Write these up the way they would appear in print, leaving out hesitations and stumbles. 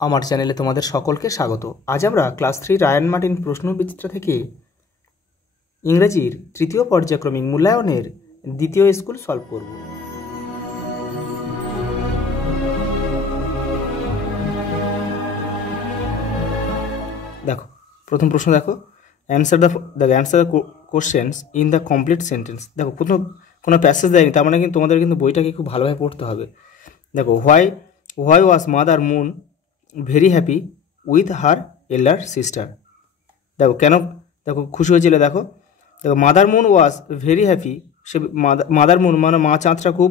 আমার চ্যানেলে তোমাদের সকলকে স্বাগত। আজ আমরা ক্লাস 3 রায়ান মার্টিন প্রশ্নবিচিত্রা থেকে ইংরেজির তৃতীয় পর্যায়ক্রমিক মূল্যায়নের দ্বিতীয় স্কুল সলভ করব। দেখো প্রথম প্রশ্ন, দেখো answer the questions in the complete sentence. দেখো প্রথম কোনো প্যাসেজ দেয়নি, তার মানে কিন্তু তোমাদের কিন্তু বইটাকে খুব ভালোভাবে পড়তে হবে। দেখো why was mother moon very happy with her elder sister. দেখো কেন দেখো খুশি হয়েছিল, দেখো mother moon was very happy, say mother moon মানে মা চাঁদটা খুব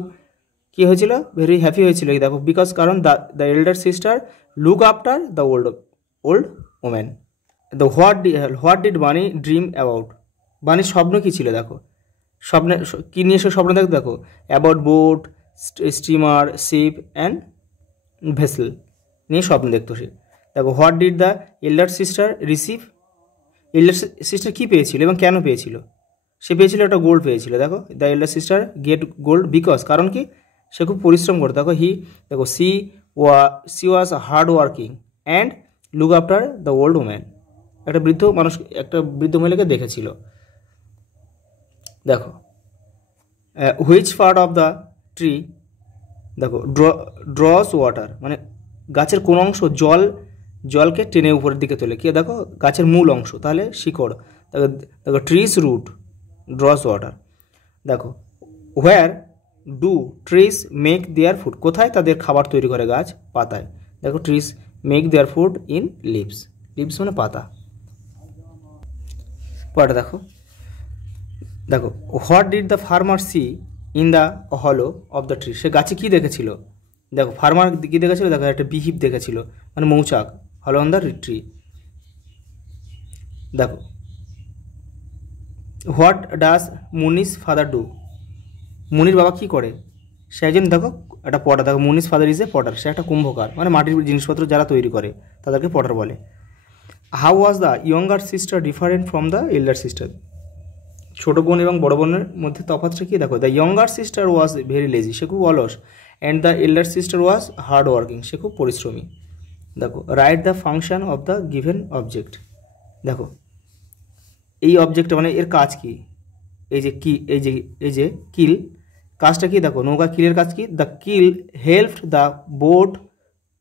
কী হয়েছিল, ভেরি হ্যাপি হয়েছিল। দেখো বিকজ কারণ the elder sister look after the old woman. The what did বানি ড্রিম অ্যাবাউট, বানির স্বপ্ন কী ছিল, দেখো স্বপ্নে কী নিয়ে সে স্বপ্ন দেখো about boat, steamer, ship and vessel নিয়ে স্বপ্ন দেখতো সে। দেখো what did the elder sister receive, elder sister কী পেয়েছিল এবং কেন পেয়েছিল, সে পেয়েছিল একটা গোল্ড পেয়েছিল। দেখো the elder sister get gold because কারণ কি সে খুব পরিশ্রম করতো। দেখো দেখো she was hard working and look after the old woman, একটা বৃদ্ধ মহিলাকে দেখেছিল। দেখো which part of the tree, দেখো ড্রস ওয়াটার মানে গাছের কোন অংশ জলকে টেনে উপরের দিকে তোলে, কি দেখো গাছের মূল অংশ, তাহলে শিকড়। দেখো ট্রিজ রুট ড্রস ওয়াটার। দেখো where do trees make their food, কোথায় তাদের খাবার তৈরি করে গাছ, পাতায়। দেখো trees make their food in leaves, leaves মানে পাতা। পরে দেখো what did the farmer see in the hollow of the tree, সে গাছে কী দেখেছিল, দেখো ফার্মার কী দেখেছিল, দেখো একটা বিহিপ দেখেছিল মানে মৌচাক, হলো অন দ্য ট্রি। দেখো হোয়াট ডাজ মুনিস ফাদার ডু, মুনির বাবা কী করে, সে একজন দেখো একটা পটার। দেখো মুনিস ফাদার ইজ এ পটার, সে একটা কুম্ভকার মানে মাটির জিনিসপত্র যারা তৈরি করে তাদেরকে পটার বলে। How was the younger sister different from the elder sister, ছোটো বোন এবং বড় বোনের মধ্যে তফাৎটা কি, দেখো the younger sister was very lazy, সে খুব অলস, and the elder sister was hard working, সে খুব পরিশ্রমী। দেখো write the function of the given object, দেখো এই অবজেক্টটা মানে এর কাজ কি, এই যে কিল কাজটা কি, দেখো নৌকা কিলের কাজ কি, the kill helped the boat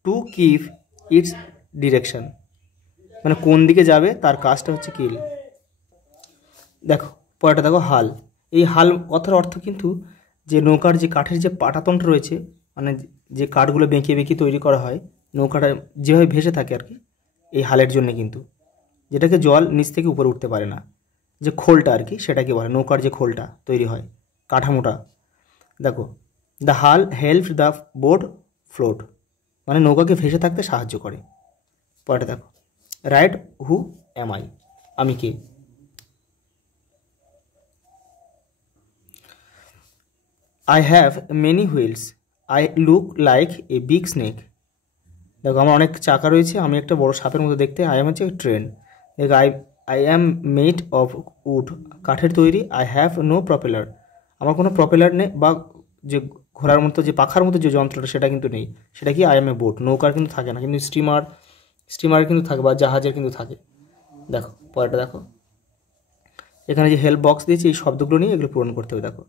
to keep it's direction, মানে কোন দিকে যাবে তার কাজটা হচ্ছে কিল। দেখো পরেরটা দেখো হাল, এই হাল কথার অর্থ কিন্তু যে নৌকার যে কাঠের যে পাটাতনটা রয়েছে, মানে যে কাঠগুলো বেঁকিয়ে বেঁকিয়ে তৈরি করা হয় নৌকাটা যেভাবে ভেসে থাকে আর কি, এই হালের জন্য কিন্তু, যেটাকে জল নিচ থেকে উপরে উঠতে পারে না, যে খোলটা আর কি সেটাকে বলে, নৌকার যে খোলটা তৈরি হয় কাঠামোটা। দেখো দ্য হাল হেল্প দ্য বোট ফ্লোট, মানে নৌকাকে ভেসে থাকতে সাহায্য করে। পরেরটা দেখো রাইট হু অ্যাম আই, আমি কে। I have many wheels. I look like a big snake. দেখো আমার অনেক চাকা রয়েছে, আমি একটা বড় সাপের মতো দেখতে। আই এম হচ্ছে ট্রেন। দেখো I am made of wood, কাঠের তৈরি। আই হ্যাভ নো প্রপেলার, আমার কোনো প্রপেলার নেই, বা যে ঘোড়ার মতো যে পাখার মতো যে যন্ত্রটা সেটা কিন্তু নেই। সেটা কি, আই এম এ বোট, নৌকার কিন্তু থাকে না, কিন্তু স্টিমার কিন্তু থাকে বা জাহাজের কিন্তু থাকে। দেখো পরেরটা দেখো এখানে যে হেল্প বক্স দিয়েছি এই শব্দগুলো নিয়ে এগুলো পূরণ করতে হবে। দেখো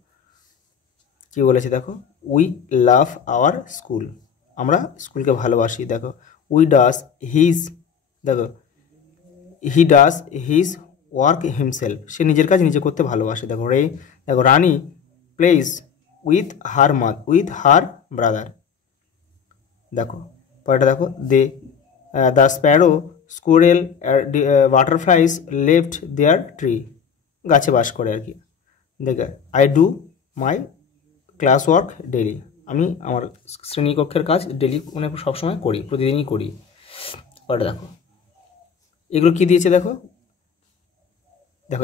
কী বলেছে, দেখো উই লাভ আওয়ার স্কুল, আমরা স্কুলকে ভালোবাসি। দেখো উই ডাজ হিজ, দেখো he does his work himself, সে নিজের কাজ নিজে করতে ভালোবাসে। দেখো Rani plays with her brother. দেখো পরেরটা দেখো the sparrow squirrel butterflies left their tree, গাছে বাস করে আর কি। দেখো I do my class work daily, আমি আমার শ্রেণীকক্ষের কাজ ডেলি মানে সবসময় করি, প্রতিদিনই করি। পরে দেখো এগুলো কি দিয়েছে, দেখো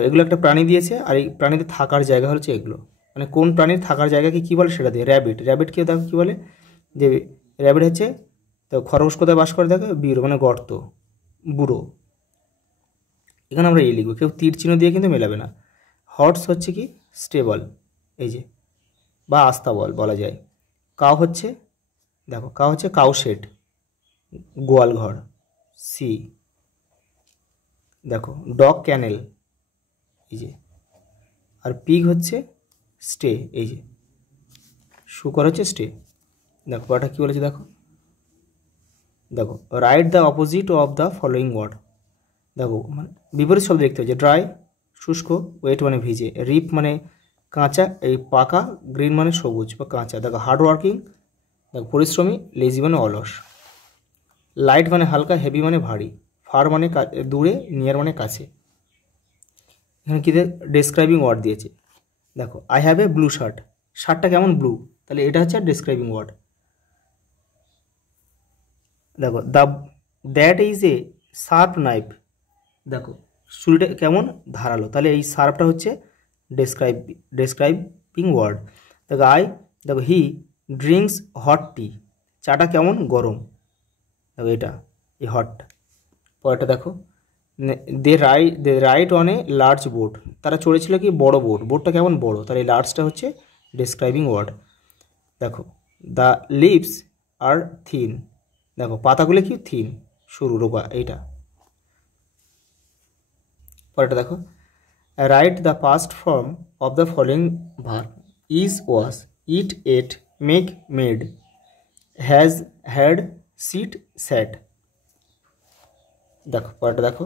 এগুলো একটা প্রাণী দিয়েছে, আর এই প্রাণীদের থাকার জায়গা হচ্ছে এগুলো, মানে কোন প্রাণীর থাকার জায়গাকে কী বলে সেটা দিয়ে। র্যাবিটকে দেখো কী বলে, যে র্যাবিট হচ্ছে তো খরগোশ কোথায় বাস করে, দেখো বিড়ো মানে গর্ত, বুড়ো। এখানে আমরা এই লিখবো, কেউ তীর চিহ্ন দিয়ে কিন্তু মেলাবে না। হর্স হচ্ছে কি স্টেবল, এই যে বা আস্তাবল বলা যায়। কাউ হচ্ছে, দেখো কাউ হচ্ছে কাউ শেড, গোয়ালঘর, সি। দেখো ডগ ক্যানেল, এই যে, আর পিগ হচ্ছে স্টে, এই যে শুকর হচ্ছে স্টে। দেখো পড়াটা কী বলেছে দেখো, দেখো write the opposite of the following word. দেখো মানে বিপরীত শব্দ দেখতে হচ্ছে, ড্রাই শুষ্ক, ওয়েট মানে ভিজে, রিপ মানে কাঁচা, এই পাকা, গ্রিন মানে সবুজ বা কাঁচা। দেখো হার্ড ওয়ার্কিং, দেখো পরিশ্রমী, লেজি মানে অলস, লাইট মানে হালকা, হেভি মানে ভারী, ফার মানে দূরে, নিয়ার মানে কাছে। এখানে কী ডেসক্রাইবিং ওয়ার্ড দিয়েছে, দেখো I have a blue shirt, শার্টটা কেমন ব্লু, তাহলে এটা হচ্ছে ডেসক্রাইবিং ওয়ার্ড। দেখো that is a sharp knife, দেখো ছুরিটা কেমন ধারালো, তাহলে এই শার্পটা হচ্ছে ডেসক্রাইবিং ওয়ার্ড। দেখো দেখো হি ড্রিঙ্কস হট টি, চাটা কেমন গরম, দেখো এটা এই হট। পরেরটা দেখো they ride on a large boat, তারা চড়েছিল কি বড় বোট, বোটটা কেমন বড়, তাহলে এই লার্জটা হচ্ছে ডেসক্রাইবিং ওয়ার্ড। দেখো দ্য লিভস আর থিন, দেখো পাতাগুলো কি থিন, সরু রোগা, এইটা। পরেরটা দেখো write the past form of the following verb, is was, it ate, make made, has had, sit sat. দেখো পরেরটা দেখো,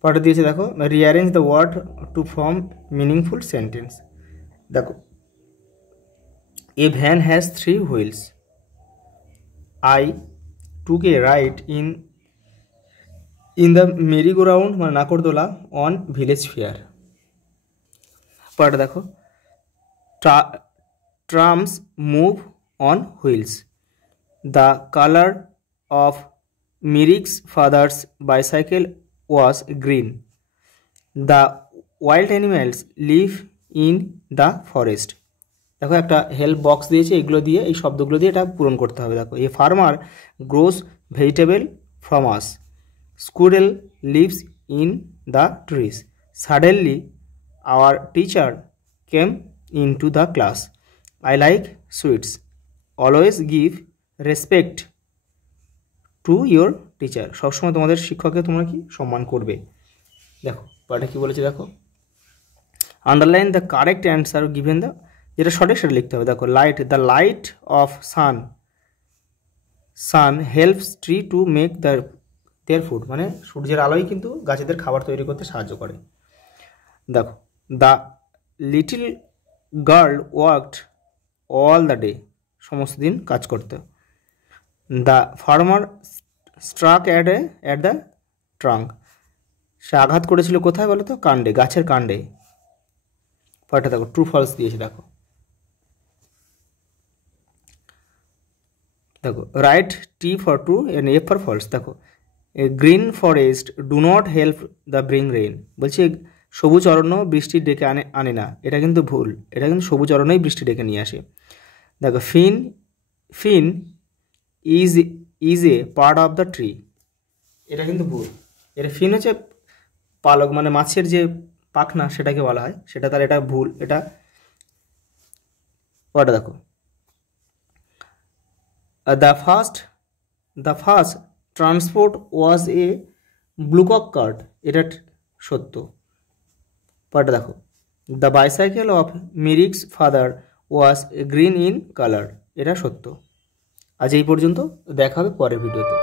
পরেরটা দিয়েছে দেখো rearrange the word to form meaningful sentence. দেখো a van has 3 wheels, I took a ride in the merry go round মানে নাকরদোলা on village fair. পরেরটা দেখো trams move on wheels, the colour of Mirik's father's bicycle was green, the wild animals live in the forest. দেখো একটা help box দিয়েছে, এগুলো দিয়ে এই শব্দগুলো দিয়ে এটা পূরণ করতে হবে। দেখো a farmer gross vegetable from us, squirrel lives in the trees, suddenly our teacher came in to the class, I like sweets, always give respect to your teacher, সবসময় তোমাদের শিক্ষককে তোমরা কি সম্মান করবে। দেখো পাঠে কী বলেছে দেখো underline the correct answer given the, যেটা সঠিক সেটা লিখতে হবে। দেখো light, the light of sun helps tree to make their food, মানে সূর্যের আলোই কিন্তু গাছেদের খাবার তৈরি করতে সাহায্য করে। দেখো the little girl worked all the day, সমস্ত দিন কাজ করতে। The farmer struck at the trunk, সে আঘাত করেছিল কোথায় বলো তো, কাণ্ডে, গাছের কাণ্ডে। পরেরটা দেখো ট্রু ফলস দিয়েছে। দেখো দেখো write T for true and F for false. দেখো green forest do not help the bring rain, বলছে সবুজ অরণ্য বৃষ্টি ডেকে আনে না, এটা কিন্তু ভুল, এটা কিন্তু সবুজ অরণ্যই বৃষ্টি ডেকে নিয়ে আসে। দেখো fin is a part of the tree, এটা কিন্তু ভুল, এটা ফিন হচ্ছে পালক মানে মাছের যে পাখনা সেটাকে বলা হয়, সেটা তার, এটা ভুল, এটা। ওটা দেখো the first transport was a bullock cart, এটা সত্য। পরেরটা দেখো the bicycle of Mirik's father was green in colour, এটা সত্য। আজ এই পর্যন্ত, দেখা হবে পরের ভিডিওতে।